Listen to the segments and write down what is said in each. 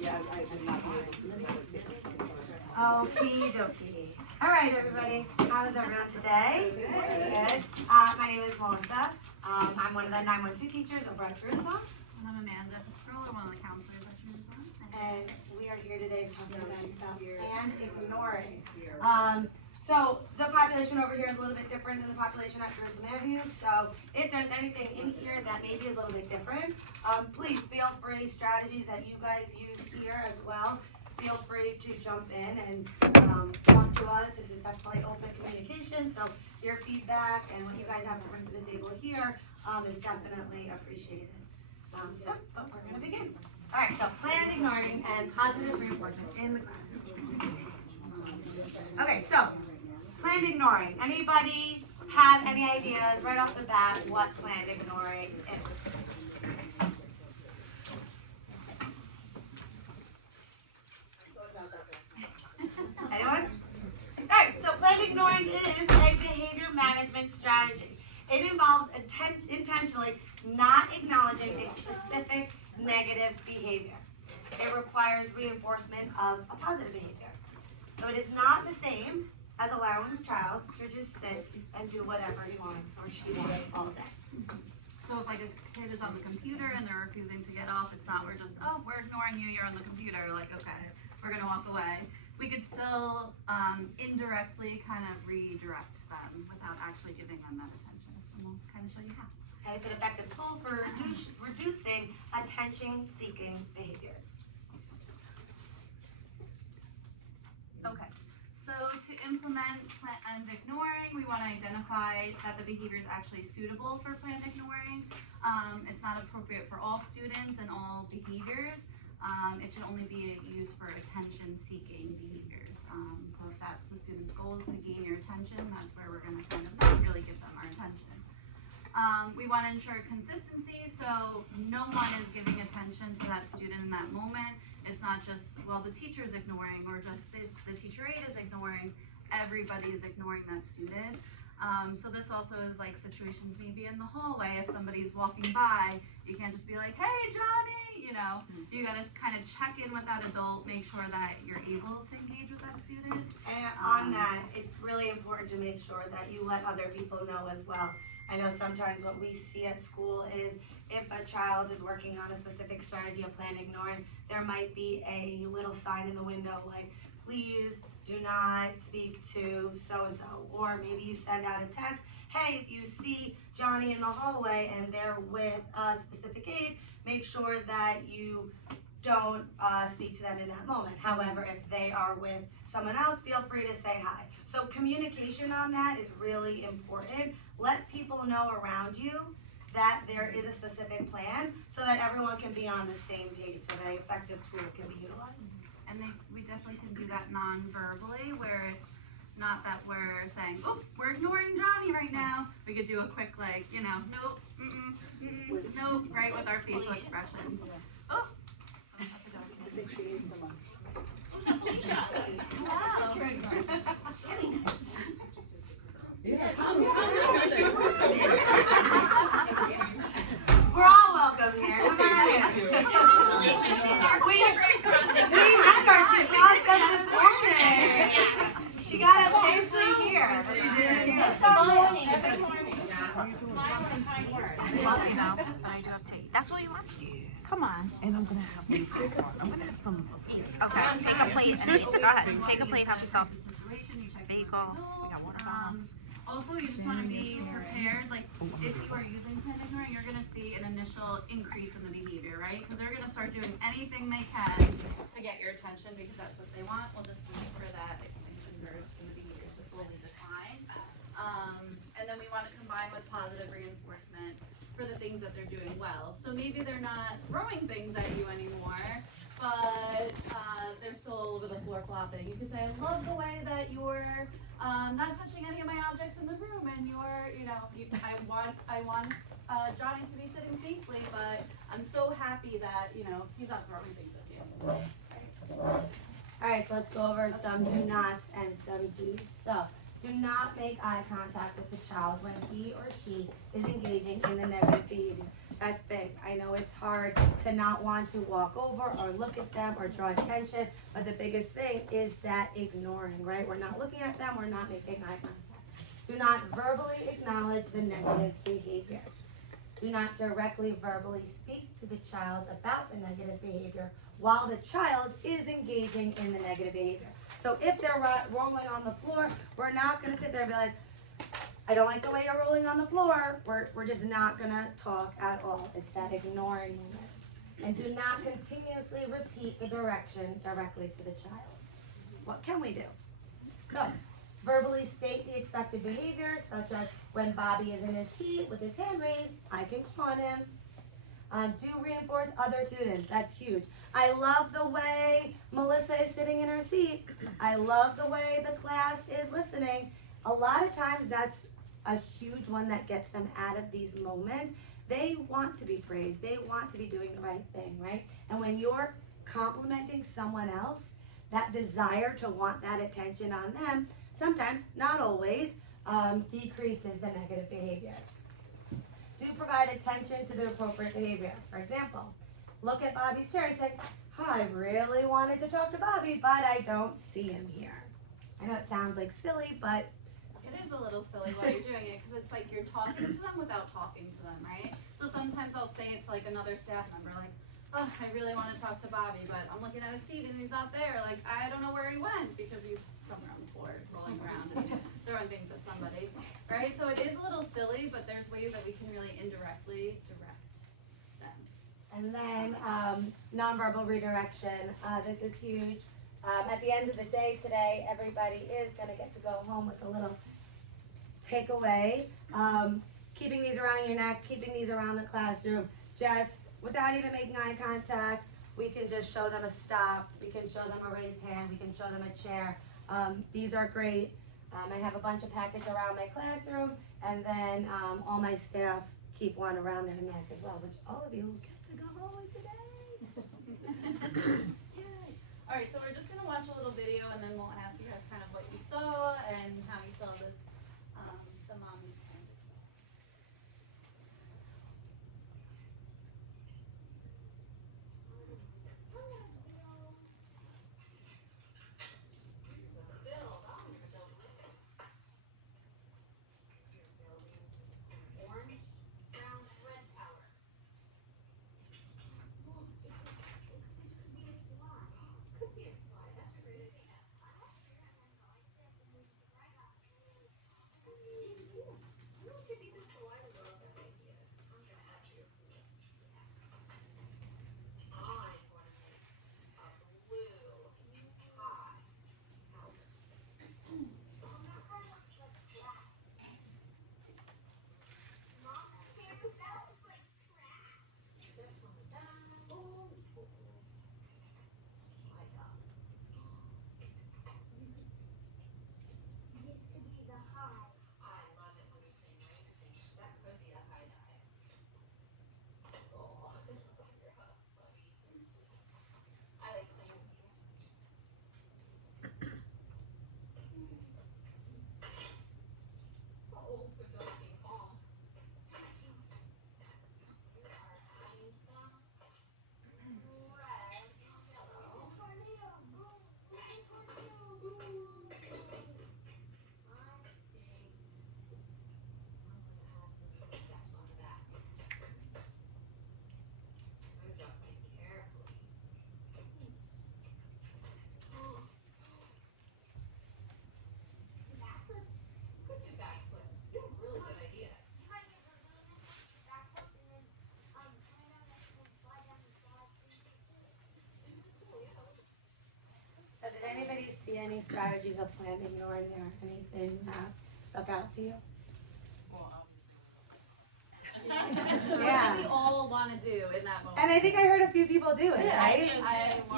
Okie dokie. All right, everybody. How is everyone today? Good. My name is Melissa. I'm one of the 912 teachers over at Jerusalem. And I'm Amanda Fitzgerald, one of the counselors at Jerusalem. And we are here today to talk to you guys about planned ignoring. So the population over here is a little bit different than the population at Jerusalem Avenue. So if there's anything in here that maybe is a little bit different, please feel free. Strategies that you guys use here as well. Feel free to jump in and talk to us. This is definitely open communication. So your feedback and what you guys have to bring to the table here is definitely appreciated. But we're going to begin. All right, so planned ignoring and positive reinforcement in the classroom. Okay, so planned ignoring. Anybody have any ideas right off the bat what planned ignoring is? Anyone? All right, so planned ignoring is a behavior management strategy. It involves intentionally not acknowledging a specific negative behavior. It requires reinforcement of a positive behavior. So it is not the same as allowing a child to just sit and do whatever he wants or she wants all day. So if like a kid is on the computer and they're refusing to get off, it's not we're ignoring you, you're on the computer, like okay, we're gonna walk away. We could still indirectly kind of redirect them without actually giving them that attention. And we'll kind of show you how. And it's an effective tool for reducing attention-seeking behaviors. Okay, so to implement planned ignoring, we want to identify that the behavior is actually suitable for planned ignoring. It's not appropriate for all students and all behaviors. It should only be used for attention-seeking behaviors. So if that's the student's goal is to gain your attention, that's where we're going to kind of not really give them our attention. We want to ensure consistency, so no one is giving attention to that student in that moment. It's not just, well, the teacher's ignoring or just the teacher aide is ignoring. Everybody is ignoring that student. So this also is like situations maybe in the hallway. If somebody's walking by, you can't just be like, hey, Johnny, you know. You got to kind of check in with that adult, make sure that you're able to engage with that student. And on that, it's really important to make sure that you let other people know as well. I know sometimes what we see at school is if a child is working on a specific strategy of planned ignoring, there might be a little sign in the window like, please do not speak to so-and-so. Or maybe you send out a text, hey, if you see Johnny in the hallway and they're with a specific aide, make sure that you don't speak to them in that moment. However, if they are with someone else, feel free to say hi. So communication on that is really important. Let people know around you that there is a specific plan so that everyone can be on the same page so that an effective tool can be utilized. And we definitely can do that non-verbally where it's not that we're saying, oh, we're ignoring Johnny right now. We could do a quick like, you know, nope, nope, right, with our facial expressions. Oh. I think she needs someone. Wow. Yeah. We're all welcome here. Come on in. She's our favorite concept. We met her. She crossed us this morning. She got us safely here. She did. Every morning. Smile and kind words. I love you though, but I do have to eat. That's what you want? Come on. And I'm gonna have I'm gonna have some. Okay, take a plate and eat. Go ahead. Take a plate, have yourself bagel. We got water bottles. Also, you just want to be prepared, like, if you are using planned ignoring, you're going to see an initial increase in the behavior, right? Because they're going to start doing anything they can to get your attention because that's what they want. We'll just wait for that extinction burst for the behaviors to slowly decline. And then we want to combine with positive reinforcement for the things that they're doing well. So maybe they're not throwing things at you anymore, but they're still all over the floor flopping. You could say, I love the way that you're not touching any of my objects in the room, and you're, you know, I want Johnny to be sitting safely, but I'm so happy that, you know, he's not throwing things at you. All right, so let's go over some do nots and some do's. So, do not make eye contact with the child when he or she is engaging in the negative behavior. That's big. I know it's hard to not want to walk over or look at them or draw attention, but the biggest thing is that ignoring, right? We're not looking at them, we're not making eye contact. Do not verbally acknowledge the negative behavior. Do not directly verbally speak to the child about the negative behavior while the child is engaging in the negative behavior. So if they're rolling on the floor, we're not gonna sit there and be like, I don't like the way you're rolling on the floor. We're just not gonna talk at all. It's that ignoring moment. And do not continuously repeat the direction directly to the child. What can we do? So, verbally state the expected behavior, such as when Bobby is in his seat with his hand raised, I can call on him. Do reinforce other students. That's huge. I love the way Melissa is sitting in her seat. I love the way the class is listening. A lot of times that's a huge one that gets them out of these moments. They want to be praised. They want to be doing the right thing, right? And when you're complimenting someone else, that desire to want that attention on them, sometimes, not always, decreases the negative behavior. Do provide attention to the appropriate behavior. For example, look at Bobby's chair and say, I really wanted to talk to Bobby, but I don't see him here. I know it sounds like silly, but It is a little silly while you're doing it, because it's like you're talking to them without talking to them, right? So sometimes I'll say it to like another staff member, like, oh, I really want to talk to Bobby, but I'm looking at his seat and he's not there. Like, I don't know where he went because he's somewhere on the floor rolling around and throwing things at somebody, right? So it is a little silly, but there's ways that we can really indirectly direct them. And then nonverbal redirection. This is huge. At the end of the day today, everybody is going to get to go home with a little takeaway. Keeping these around your neck, keeping these around the classroom, just without even making eye contact, we can just show them a stop. We can show them a raised hand. We can show them a chair. These are great. I have a bunch of packets around my classroom, and then all my staff keep one around their neck as well, which all of you will get to go home with today. All right, so we're just gonna watch a little video and then we'll ask you guys kind of what you saw and how you saw this, the mommy's plan. So did anybody see any strategies of planned ignoring there? Anything that stuck out to you? Yeah. What we all want to do in that moment. And I think I heard a few people do it, right?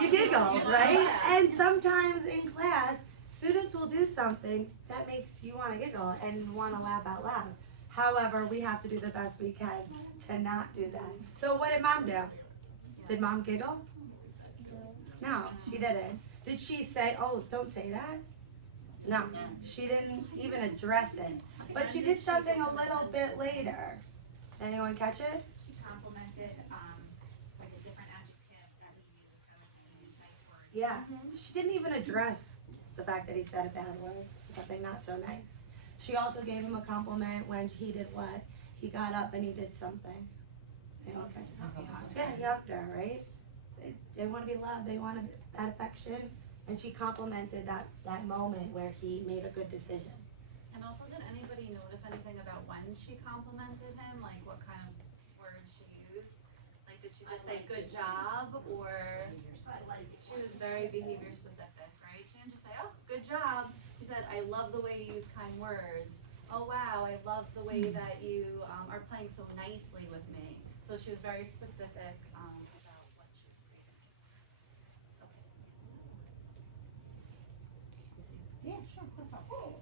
You giggled, right? Yeah. And sometimes in class, students will do something that makes you want to giggle and want to laugh out loud. However, we have to do the best we can to not do that. So what did mom do? Did mom giggle? No, she didn't. Did she say, oh, don't say that? No, she didn't even address it. But she did something a little bit later. Anyone catch it? She complimented Yeah, she didn't even address the fact that he said a bad word, something not so nice. She also gave him a compliment when he did what? He got up and he did something. Okay. Yeah, he hugged her, right? They want to be loved, they want that affection, and she complimented that moment where he made a good decision. And also, did anybody notice anything about when she complimented him? Like, what kind of words she used? Like, did she just say "good job," or she was very behavior specific, right? She didn't just say, "Oh, good job." She said, "I love the way you use kind words. Oh wow, I love the way that you are playing so nicely with me." So she was very specific about what she was praising. Yeah, sure, no problem.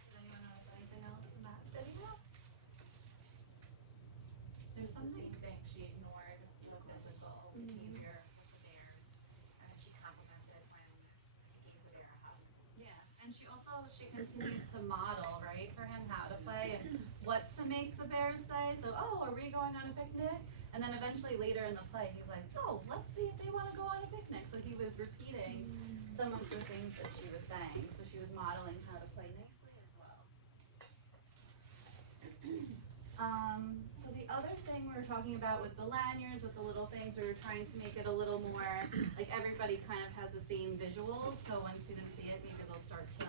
Did anyone notice anything else in that video? There's The something. same thing, she ignored the physical behavior with the bears, and then she complimented when he gave the bear a hug. Yeah, and she continued to model, right, for him how to play and what to make the bears say. So, oh, are we going on a picnic? And then eventually later in the play, he's like, oh, let's see if they want to go on a picnic. So he was repeating some of the things that she was saying. So she was modeling how to play nicely as well. So the other thing we were talking about with the lanyards, with the little things, we were trying to make it a little more, like everybody kind of has the same visuals, so when students see it, maybe they'll start to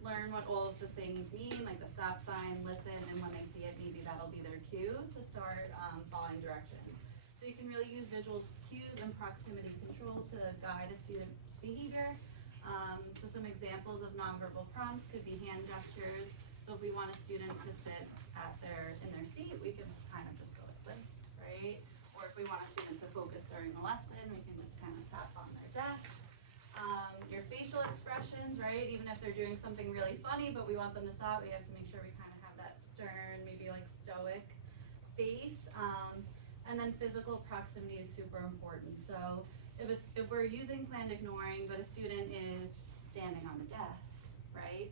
learn what all of the things mean, like the stop sign, listen, and when they see it, maybe that'll be their cue to start following directions. So you can really use visual cues and proximity control to guide a student's behavior. So some examples of nonverbal prompts could be hand gestures. So if we want a student to sit in their seat, we can kind of just go like this, right? Or if we want a student to focus during the lesson, we can just kind of tap on their desk. Your facial expressions, right? Even if they're doing something really funny, but we want them to stop, we have to make sure we kind of have that stern, maybe like stoic face. And then physical proximity is super important. So if we're using planned ignoring, but a student is standing on the desk, right?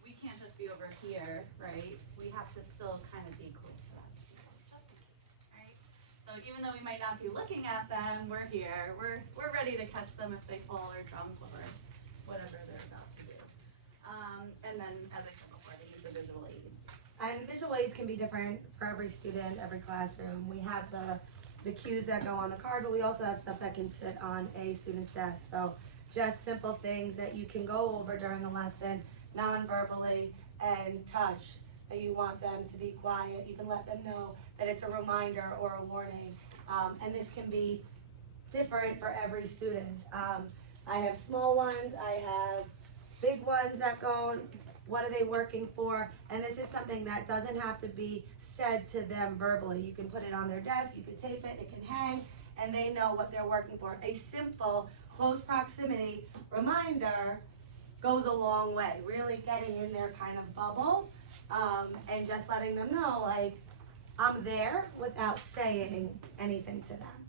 We can't just be over here, right? We have to still kind of be close to that student, just in case, right? So even though we might not be looking at them, we're here. We're ready to catch them if they fall or jump or whatever they're about to do. And then, as I said before, the use of visual aids. And visual aids can be different for every student, every classroom. We have the cues that go on the card, but we also have stuff that can sit on a student's desk. So just simple things that you can go over during a lesson, non-verbally, and touch, that you want them to be quiet. You can let them know that it's a reminder or a warning. And this can be different for every student. I have small ones, I have big ones that go, what are they working for? And this is something that doesn't have to be said to them verbally. You can put it on their desk, you can tape it, it can hang, and they know what they're working for. A simple close proximity reminder goes a long way, really getting in their kind of bubble, and just letting them know, like, I'm there without saying anything to them.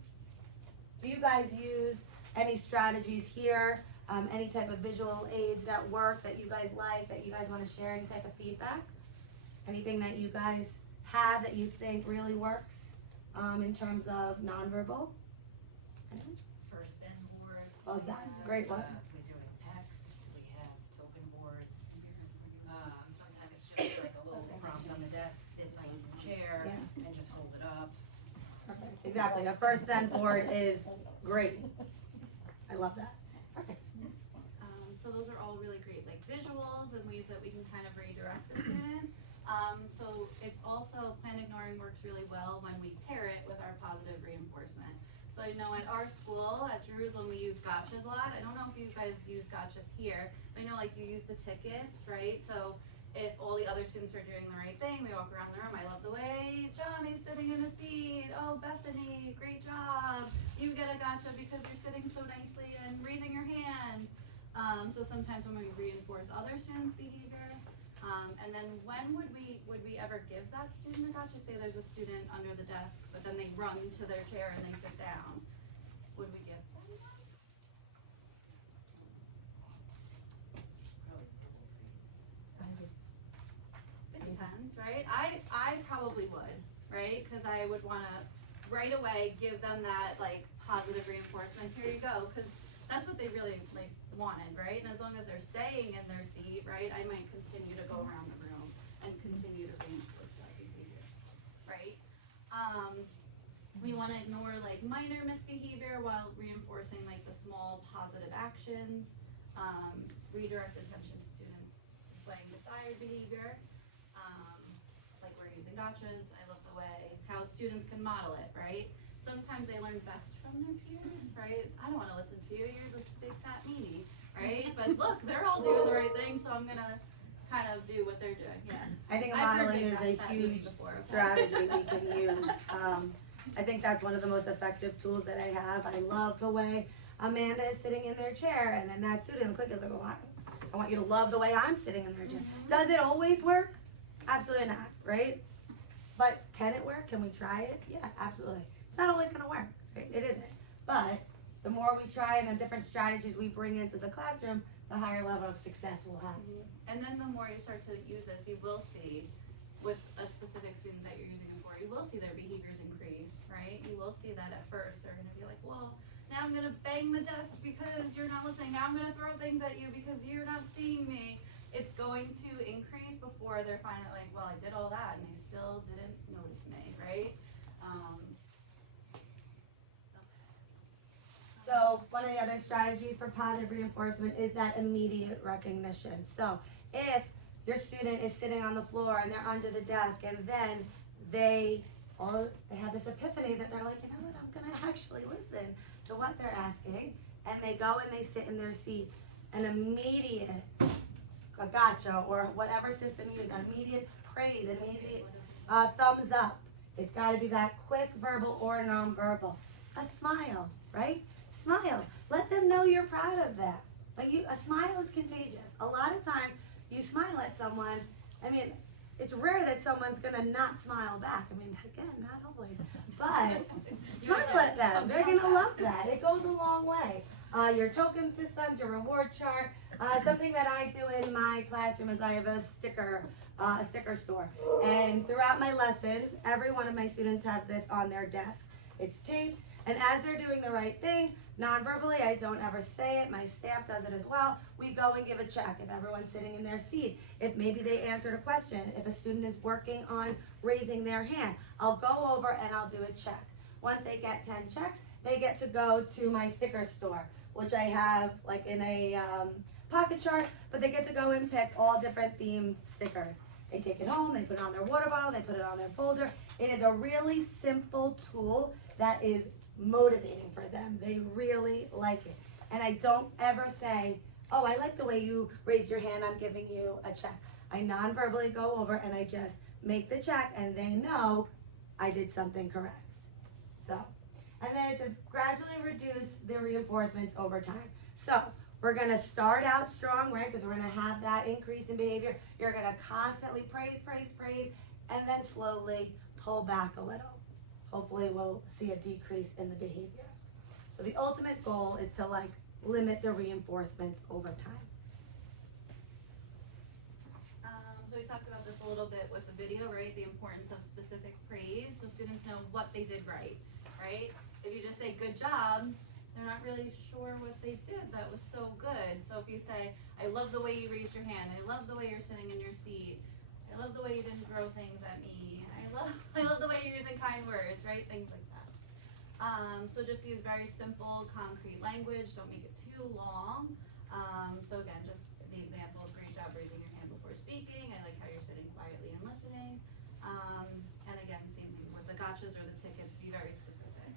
Do you guys use any strategies here, any type of visual aids that work, that you guys like, that you guys want to share, any type of feedback? Anything that you guys have that you think really works in terms of nonverbal? First in boards. Oh, we that, have, great one. We're doing PECs, we have token boards. Sometimes it's just like a little prompt on the desk, sit nice in chair, Yeah. and just hold it up. Perfect. Exactly. A first then board is great. I love that. Perfect. So those are all really great, like visuals and ways that we can kind of redirect the student. So it's also, planned ignoring works really well when we pair it with our positive reinforcement. So I know at our school, at Jerusalem, we use gotchas a lot. I don't know if you guys use gotchas here, but I know like you use the tickets, right? So if all the other students are doing the right thing, we walk around the room, I love the way Johnny's sitting in a seat, oh Bethany, great job, you get a gotcha because you're sitting so nicely and raising your hand. So sometimes when we reinforce other students' behavior, and then when would we ever give that student a gotcha? Say there's a student under the desk, but then they run to their chair and they sit down. Would we give them one? It depends, right? I probably would, right? Because I would want to right away give them that like positive reinforcement. Here you go, because that's what they really like wanted, right? And as long as they're staying in their seat, right, I might continue to go around the room and continue to reinforce that behavior, right? We want to ignore like minor misbehavior while reinforcing like the small positive actions. Redirect attention to students displaying desired behavior. Like we're using gotchas. I love the way how students can model it, right? Sometimes they learn best from their peers, right? I don't want to listen to you, you're this big fat meanie, right? But look, they're all doing the right thing, so I'm gonna kind of do what they're doing, yeah. I think I've heard modeling big is fat a fat huge meanie before, okay? strategy we can use. I think that's one of the most effective tools that I have. I love the way Amanda is sitting in their chair, and then that student quick is like, well, I want you to love the way I'm sitting in their chair. Does it always work? Absolutely not, right? But can it work? Can we try it? Yeah, absolutely. It's not always gonna work, right? It isn't. But the more we try and the different strategies we bring into the classroom, the higher level of success we'll have. And then the more you start to use this, you will see with a specific student that you're using it for, you will see their behaviors increase, right? You will see that at first they're gonna be like, well, now I'm gonna bang the desk because you're not listening. Now I'm gonna throw things at you because you're not seeing me. It's going to increase before they're finally like, well, I did all that and they still didn't notice me, right? So one of the other strategies for positive reinforcement is that immediate recognition. So if your student is sitting on the floor and they're under the desk and then they have this epiphany that they're like, you know what, I'm gonna actually listen to what they're asking, and they go and they sit in their seat, an immediate a gotcha or whatever system you use, immediate praise, immediate thumbs up. It's gotta be that quick verbal or nonverbal. A smile, right? Smile. Let them know you're proud of them. Like a smile is contagious. A lot of times you smile at someone, I mean, it's rare that someone's gonna not smile back. I mean, again, not always. But smile at them. They're gonna love that. It goes a long way. Your token systems, your reward chart. Something that I do in my classroom is I have a sticker store. And throughout my lessons, every one of my students have this on their desk. It's taped, and as they're doing the right thing, non-verbally, I don't ever say it, my staff does it as well, we go and give a check if everyone's sitting in their seat. If maybe they answered a question, if a student is working on raising their hand, I'll go over and I'll do a check. Once they get 10 checks, they get to go to my sticker store, which I have like in a pocket chart, but they get to go and pick all different themed stickers. They take it home, they put it on their water bottle, they put it on their folder. It is a really simple tool that is motivating for them. They really like it. And I don't ever say, oh, I like the way you raised your hand, I'm giving you a check. I non-verbally go over and I just make the check and they know I did something correct. So, and then it says gradually reduce the reinforcements over time. So, we're gonna start out strong, right? Because we're gonna have that increase in behavior. You're gonna constantly praise, praise, praise, and then slowly pull back a little. Hopefully we'll see a decrease in the behavior. So the ultimate goal is to like limit the reinforcements over time. So we talked about this a little bit with the video, right? The importance of specific praise so students know what they did right, right? If you just say good job, they're not really sure what they did that was so good. So if you say, I love the way you raised your hand, I love the way you're sitting in your seat, I love the way you didn't throw things at me, I love the way you're using kind words, right? Things like that. So just use very simple, concrete language. Don't make it too long. So again, just the examples, great job raising your hand before speaking. I like how you're sitting quietly and listening. And again, same thing with the gotchas or the tickets, be very specific.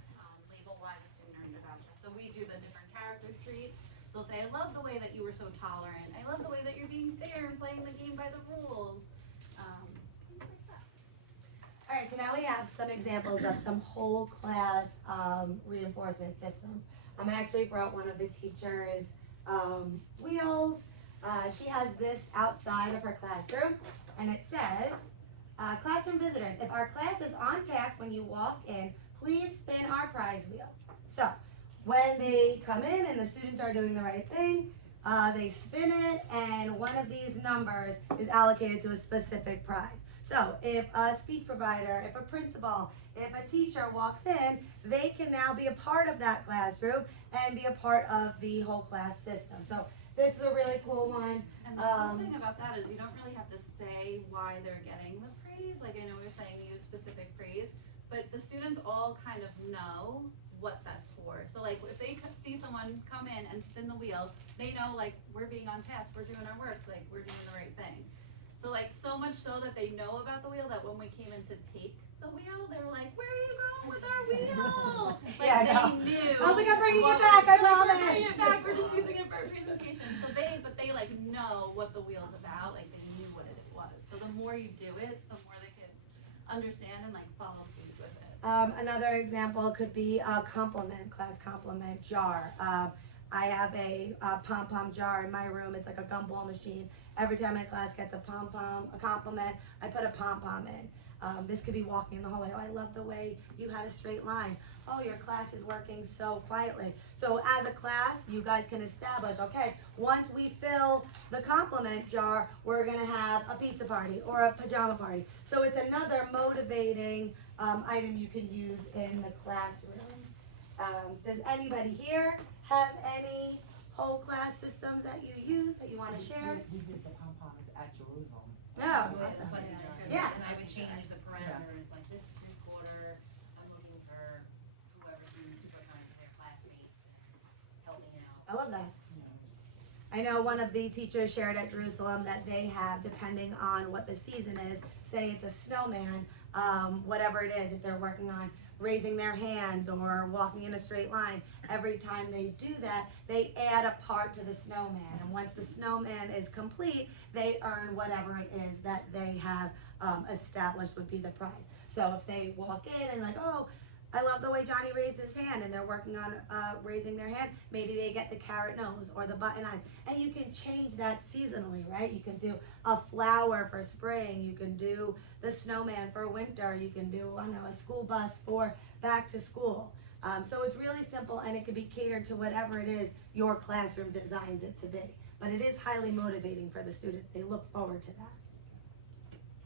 Label why the student earned a gotcha. So we do the different character traits. So So they'll say, I love the way that you were so tolerant. I love the way that you're being fair and playing the game by the rules. Things like that. All right, so now we have some examples of some whole class reinforcement systems. I actually brought one of the teachers' wheels. She has this outside of her classroom, and it says, classroom visitors, if our class is on task when you walk in, please spin our prize wheel. So when they come in and the students are doing the right thing, they spin it, and one of these numbers is allocated to a specific prize. So if a speech provider, if a principal, if a teacher walks in, they can now be a part of that classroom and be a part of the whole class system. So this is a really cool one. And the cool thing about that is you don't really have to say why they're getting the praise. Like I know you're saying use specific praise, but the students all kind of know what that's for. So like if they see someone come in and spin the wheel, they know like we're being on task, we're doing our work, like we're doing the right thing. So like so much so that they know about the wheel that when we came in to take the wheel, they were like, where are you going with our wheel? Like Yeah, I they know. knew. I was like, I'm bringing it what- back, I they're like, promise. We're bringing it back, we're just using it for a presentation. So but they like know what the wheel's about, like they knew what it was. So the more you do it, the more the kids understand and like follow suit with it. Another example could be a class compliment jar. I have a pom-pom jar in my room. It's like a gumball machine. Every time my class gets a compliment, I put a pom-pom in. This could be walking in the hallway. Oh, I love the way you had a straight line. Oh, your class is working so quietly. So as a class, you guys can establish, okay, once we fill the compliment jar, we're gonna have a pizza party or a pajama party. So it's another motivating item you can use in the classroom. Does anybody here have any whole class systems that you use that you wanna share? We did the pom-poms at Jerusalem. No. With the fuzzy jar. Yeah. And I would change the parameters, like this quarter, I'm looking for whoever's being super kind to their classmates, helping out. I love that. I know one of the teachers shared at Jerusalem that they have, depending on what the season is, say it's a snowman, whatever it is, if they're working on raising their hands or walking in a straight line, every time they do that, they add a part to the snowman. And once the snowman is complete, they earn whatever it is that they have established would be the prize. So if they walk in and like, oh, I love the way Johnny raised his hand, and they're working on raising their hand, maybe they get the carrot nose or the button eyes. And you can change that seasonally, right? You can do a flower for spring, you can do the snowman for winter, you can do, I don't know, a school bus for back to school. So it's really simple, and it can be catered to whatever it is your classroom designs it to be. But it is highly motivating for the students. They look forward to that.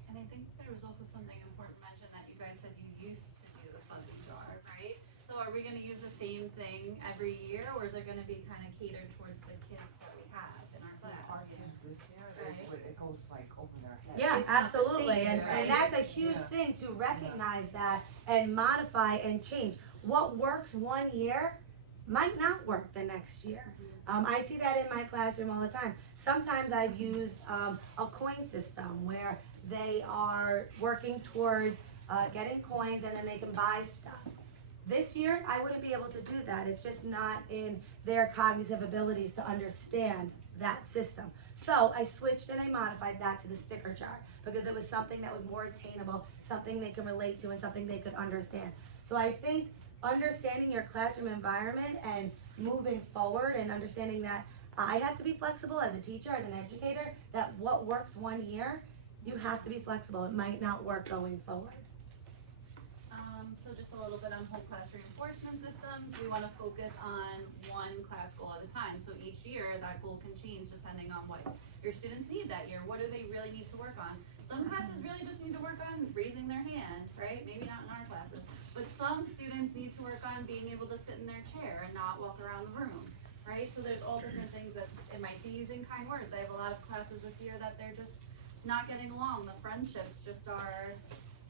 And I think there was also something important to mention that you guys said you used to do the fuzzy jar, right? So are we gonna use the same thing every year, or is it gonna be kind of catered towards the kids that we have in our class? Our kids this year, Right. it goes like over their head. Yeah, It's not the absolutely. same, And right? that's a huge thing to recognize that and modify and change. What works one year might not work the next year. I see that in my classroom all the time. Sometimes I've used a coin system where they are working towards getting coins and then they can buy stuff. This year, I wouldn't be able to do that. It's just not in their cognitive abilities to understand that system. So I switched and I modified that to the sticker jar because it was something that was more attainable, something they can relate to, and something they could understand. So I think understanding your classroom environment and moving forward and understanding that I have to be flexible as a teacher, as an educator, that what works one year, you have to be flexible. It might not work going forward. So just a little bit on whole class reinforcement systems. We want to focus on one class goal at a time. So each year that goal can change depending on what your students need that year. What do they really need to work on? Some classes really just need to work on raising their hand, right? Maybe not in our classes. But some students need to work on being able to sit in their chair and not walk around the room, right? So there's all different things that it might be using kind words. I have a lot of classes this year that they're just not getting along. The friendships just are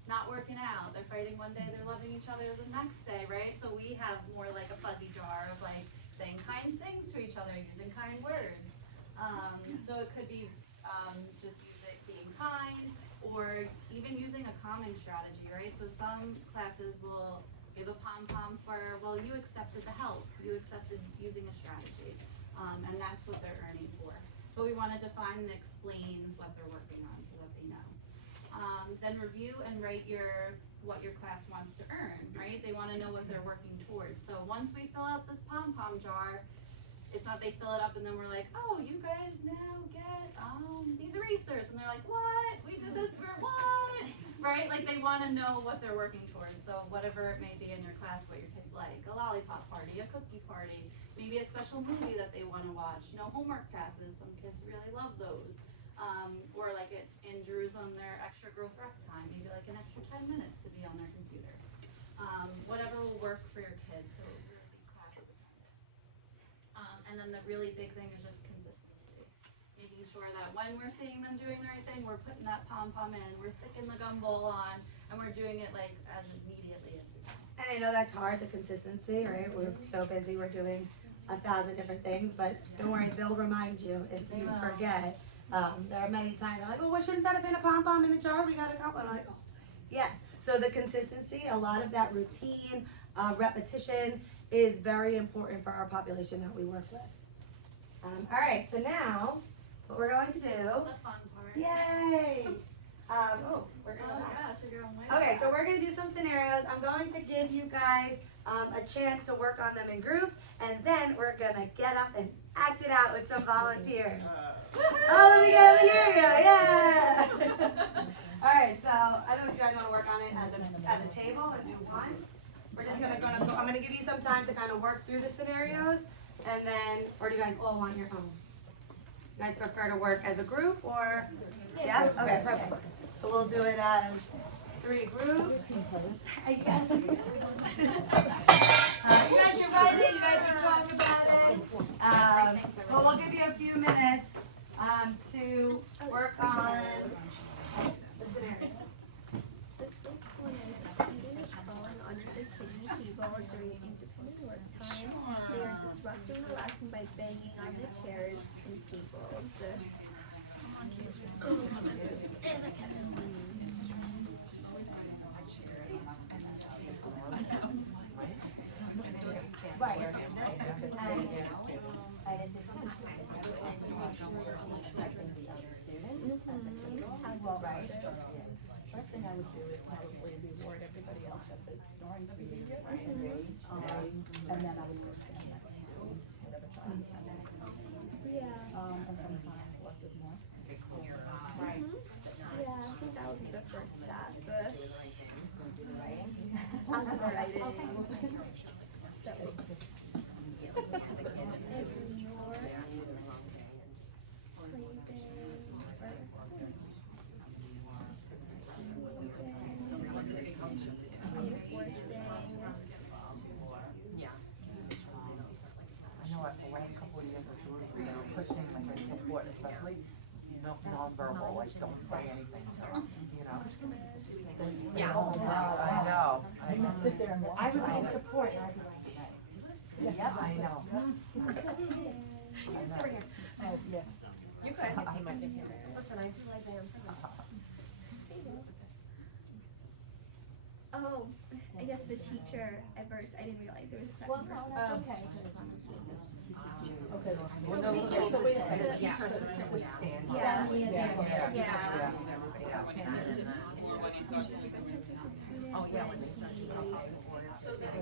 not working out. They're fighting one day, they're loving each other the next day, right? So we have more like a fuzzy jar of like saying kind things to each other, using kind words. So it could be just being kind, or even using a calming strategy, right? So some classes will give a pom-pom for, well, you accepted the help, you accepted using a strategy. and that's what they're earning for. But we want to define and explain what they're working on so that they know. Then review and write what your class wants to earn, right? They want to know what they're working towards. So once we fill out this pom-pom jar, it's not they fill it up and then we're like, oh, you guys now get these erasers. And they're like, what? We did this for what? Right? Like they want to know what they're working towards. So whatever it may be in your class, what your kids like, a lollipop party, a cookie party, maybe a special movie that they want to watch, no homework passes. Some kids really love those. Or like in Jerusalem, their extra growth rec time, maybe like an extra 10 minutes to be on their computer. Whatever will work for your kids. So really class dependent. And then the really big thing is just consistency. Making sure that when we're seeing them doing the right thing, we're putting that pom-pom in, we're sticking the gumball on, and we're doing it like as immediately as we can. And I know that's hard, the consistency, right? We're so busy, we're doing 1,000 different things, but don't worry, they'll remind you if you forget. There are many times I'm like, oh, well, shouldn't that have been a pom-pom in the jar? We got a couple. And I'm like, oh, yes. So the consistency, a lot of that routine, repetition is very important for our population that we work with. All right, so now what we're going to do. The fun part. Yay! We're going to go back. Gosh, you're going way Okay, back. so we're going to do some scenarios. I'm going to give you guys a chance to work on them in groups, and then we're going to get up and act it out with some volunteers. Oh, let me get over here. Yeah! All right, so I don't know if you guys want to work on it as a table and do one. We're just I'm going to give you some time to kind of work through the scenarios, and then, or do you guys all want your own? You guys prefer to work as a group, or? Yeah? Okay, perfect. So we'll do it as 3 groups. Yes. You guys are ready? You guys are talking about it? Well, we'll give you a few minutes to work on the scenario. The first one is students falling under the kidney table during independent work time. They are disrupting the lesson by banging on the chairs and tables. First thing I would do is probably reward everybody else that's ignoring the behavior, right? And then I would go stand next to whatever child is standing next to. And sometimes less is more. Right. Yeah, I think that would be the first step. Especially non-verbal, like don't say anything, you know? Yeah. I know. I can sit there and I would need support and I'd be like, yeah, I know. oh, yes. You could. Listen, I do like them. Oh, I guess the teacher at first, I didn't realize there was a second person. okay. Okay. Well, no, so wait a second, the teacher assistant would stand. Yeah. Yeah. Oh, yeah, when they start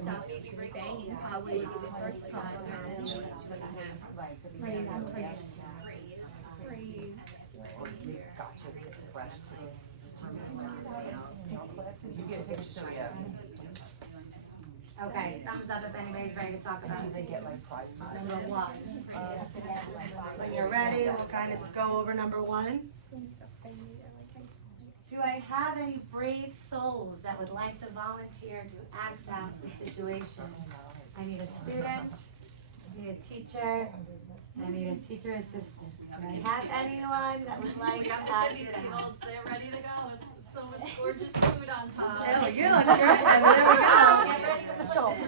stop banging, probably would be the first compliment. Praise. Gotcha, just fresh you get tickets to it. Okay, thumbs up if anybody's ready to talk about it. They get like prizes. Number 1. When you're ready, we'll kind of go over number 1. Do I have any brave souls that would like to volunteer to act out the situation? I need a student, I need a teacher, and I need a teacher assistant. Do I have anyone that would like to act it out? They're ready to go with so much gorgeous food on top. Oh, you look good. I mean, there we go. Get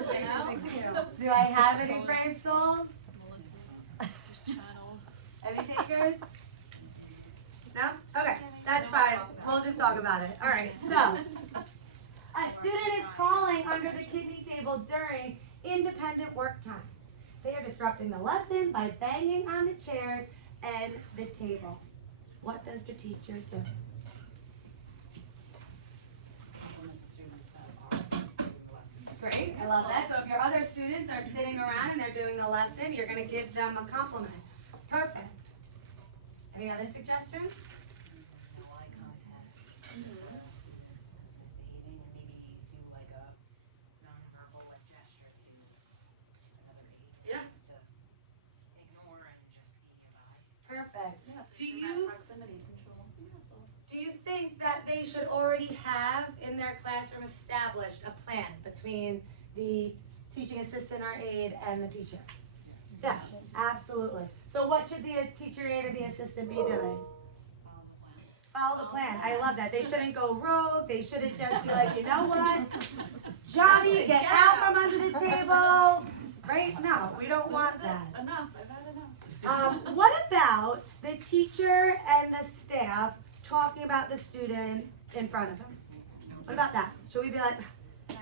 ready to listen, you know? Do I have any brave souls? Any takers? No? Okay, that's fine. We'll just talk about it. All right, so a student is crawling under the kidney table during independent work time. They are disrupting the lesson by banging on the chairs and the table. What does the teacher do? Great, I love that. So if your other students are sitting around and they're doing the lesson, you're gonna give them a compliment. Perfect. Any other suggestions? No eye contact. Misbehaving, and maybe do like a non-verbal like gesture to another aide. Yeah. Just to ignore and just be nearby. Perfect. Yeah, so Do you you- proximity control. Do you think that they should already have in their classroom established a plan between the teaching assistant or aide and the teacher? Yes, absolutely. So what should the teacher aide or the assistant be doing? Follow the plan. I love that. They shouldn't go rogue. They shouldn't just be like, you know what? Johnny, get out from under the table. Right? No, we don't want that. Enough, I've had enough. What about the teacher and the staff talking about the student in front of them? What about that? Should we be like,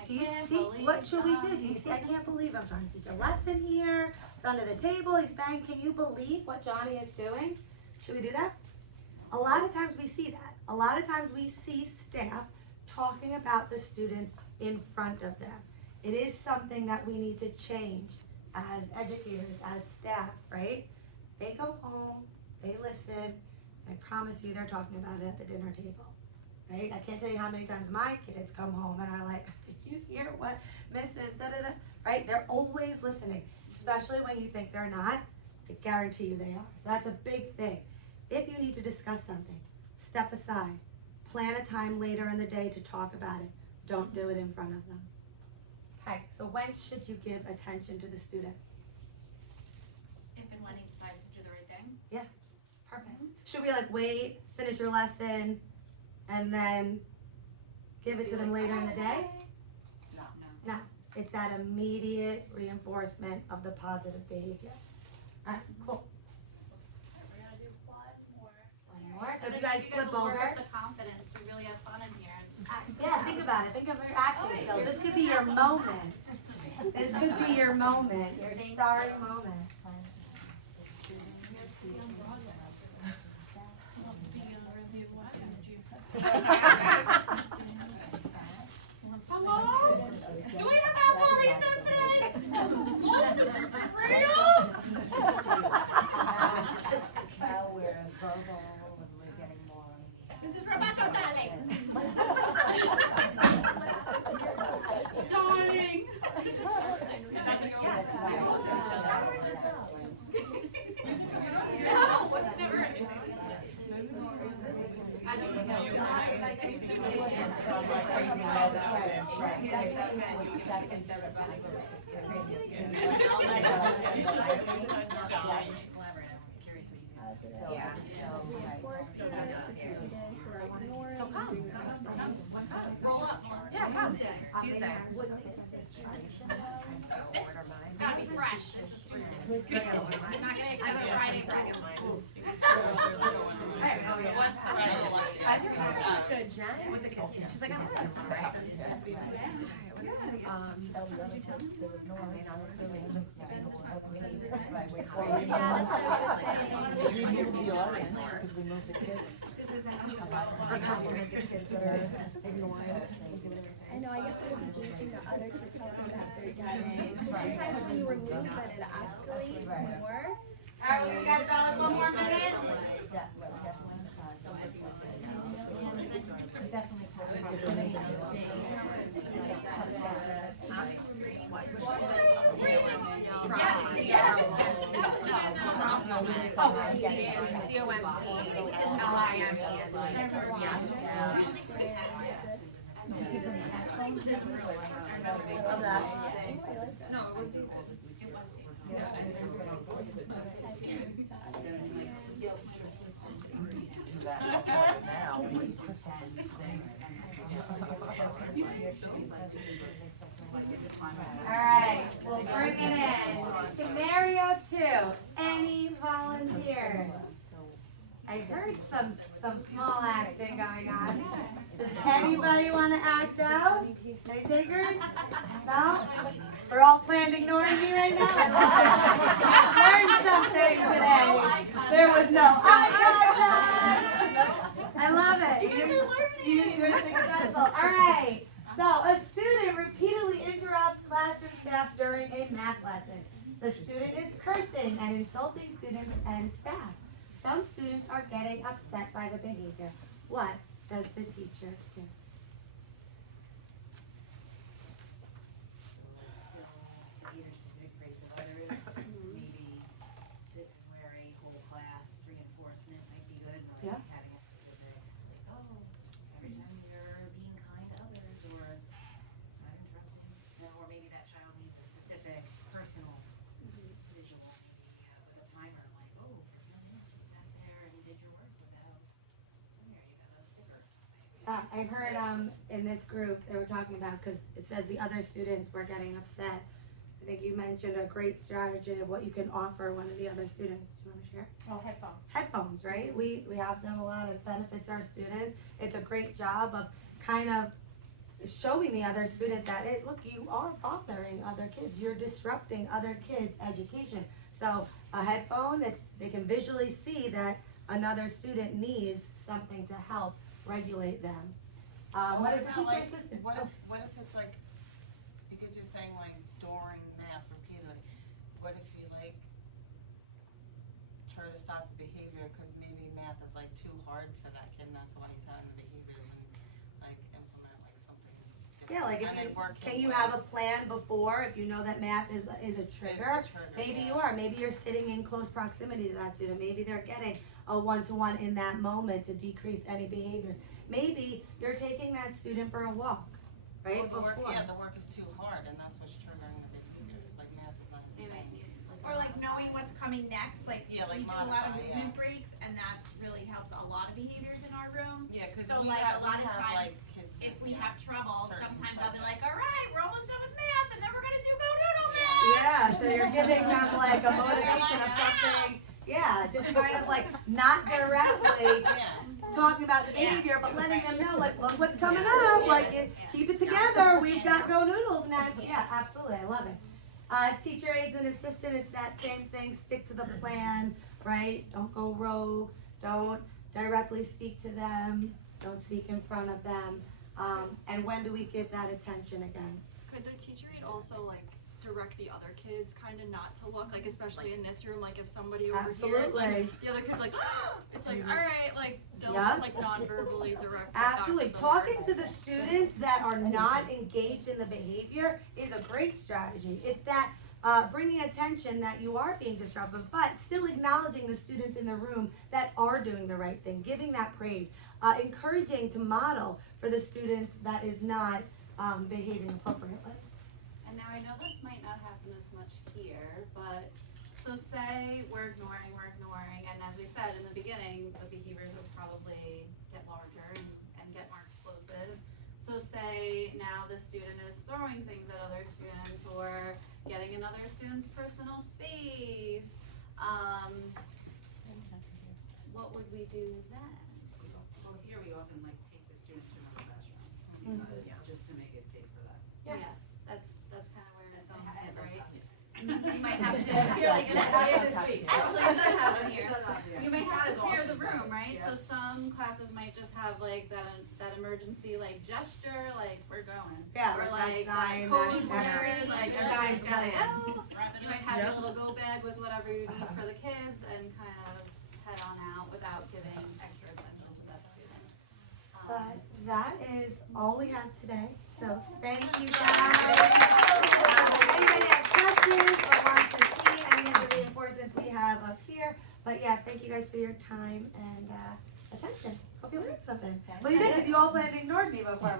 do you see, what should we do? Do you see, I can't believe I'm trying to teach a lesson here. It's under the table, he's banging. Can you believe what Johnny is doing? Should we do that? A lot of times we see that. A lot of times we see staff talking about the students in front of them. It is something that we need to change as educators, as staff, right? They go home, they listen, I promise you they're talking about it at the dinner table, right? I can't tell you how many times my kids come home and are like, did you hear what Mrs. da-da-da, right? They're always listening, especially when you think they're not. I guarantee you they are. So that's a big thing. If you need to discuss something, step aside. Plan a time later in the day to talk about it. Don't do it in front of them. Okay, so when should you give attention to the student? If and when he decides to do the right thing. Perfect. Should we like wait, finish your lesson, and then give it to them later in the day? No. It's that immediate reinforcement of the positive behavior. Alright, cool. We're gonna do one more. One more. So if you guys flip will work over. with the confidence to really have fun in here. Yeah, think about it. Think of your acting skills. This could be your moment. This could be your moment, your starring moment. Hello? Do we have alcohol recess today? Now we're verbal and we're getting more. This is Rebecca, darling. Darling. Roll up. Yeah, come. Tuesday. It's gotta be fresh. This is Tuesday. I'm not gonna accept Friday. What's the right Good, Jen. With the kids. She's like, I'm gonna this, right? Tell the other kids to ignore me, I'm assuming this is help me. Right, wait for Yeah, it. that's what I was saying. We move the audience, because we move the kids. Or compliment the kids that are ignoring. I know, I guess I would be gauging the other kids how fast they're getting. Sometimes when you remove them, it escalates more. Alright, you guys got like one more minute? Love that. Do that now, we pretend. Alright, we'll bring it in. Scenario 2. Any volunteers? I heard some small acting going on. Does anybody want to wanna act out? Any takers? No? We're all planned ignoring me right now? I love it. Learned something today. There was no eye contact. I love it. You're successful. All right. So a student repeatedly interrupts classroom staff during a math lesson. The student is cursing and insulting students and staff. Some students are getting upset by the behavior. What does the teacher do? Still behavior specific traits of others. Maybe this is where a whole class reinforcement might be good, like Yeah. having a specific, like, oh, every time you're being kind to others or not interrupting, you know, or maybe that child needs a specific personal visual, maybe with a timer, like, oh, for 10 minutes you sat there and did your work without, there you go, a sticker or something. I heard in this group they were talking about, because it says the other students were getting upset. I think you mentioned a great strategy of what you can offer one of the other students. Do you want to share? Oh, headphones. Headphones, right? We have them a lot. It benefits our students. It's a great job of kind of showing the other student that look, you are bothering other kids. You're disrupting other kids' education. So a headphone, they can visually see that another student needs something to help regulate them. What is the teacher assistant? What if it's like, because you're saying like during math repeatedly, what if you like try to stop the behavior because maybe math is like too hard for that kid and that's why he's having the behaviors, and like implement like something different. Yeah, like and then can you have a plan before if you know that math is a trigger? Maybe you are. Maybe you're sitting in close proximity to that student. Maybe they're getting a one-to-one in that moment to decrease any behaviors. Maybe you're taking that student for a walk, right? Well, Before. the work is too hard and that's what's triggering the behaviors. Like math is not his thing. Or like knowing what's coming next, like Yeah, like we do a lot of modify, movement breaks, and that's really helps a lot of behaviors in our room. Yeah, because So, we like, have, a lot we of have like times, kids If that, we yeah, have trouble, certain sometimes I'll be like, subjects. all right, we're almost done with math, and then we're gonna do Go Doodle now. Yeah, so you're giving them like a motivation of something. Yeah, just kind of like not directly Yeah. talking about the behavior, but letting them know, like, look what's coming up. Like, keep it together. We've got Go Noodles next. Yeah, absolutely. I love it. Teacher aides and assistant, it's that same thing. Stick to the plan, right? Don't go rogue. Don't directly speak to them. Don't speak in front of them. And when do we give that attention again? Could the teacher aide also like direct the other kids kind of not to look, like especially in this room, like if somebody over here is Absolutely. like the other kid like it's like all right, like they'll Yeah. just like non-verbally direct Absolutely. back to Talking to the students that are not engaged in the behavior is a great strategy. It's that bringing attention that you are being disruptive, but still acknowledging the students in the room that are doing the right thing, giving that praise, encouraging to model for the student that is not behaving appropriately. And now I know this might not happen as much here, but so say we're ignoring, and as we said in the beginning, the behaviors would probably get larger and get more explosive. So say now the student is throwing things at other students or getting in other student's personal space. What would we do then? Well, here we often like take the students to another classroom, just to make it safe for them. Yeah. That's kind of where it's going, It does right? happen. You might have to, actually, it does happen here. You might have to clear the room, right? So some classes might just have like that emergency like gesture, like we're going. Yeah, Or like like that sign, code that- word, like That everybody's sign gotta plan. go. You might have your little go bag with whatever you need for the kids and kind of head on out without giving extra attention to that student. But that is all we have today. So thank you guys. If anybody has questions or wants to see any of the reinforcements we have up here. But yeah, thank you guys for your time and attention. Hope you learned something. Well, you did because you all planned and ignored me before.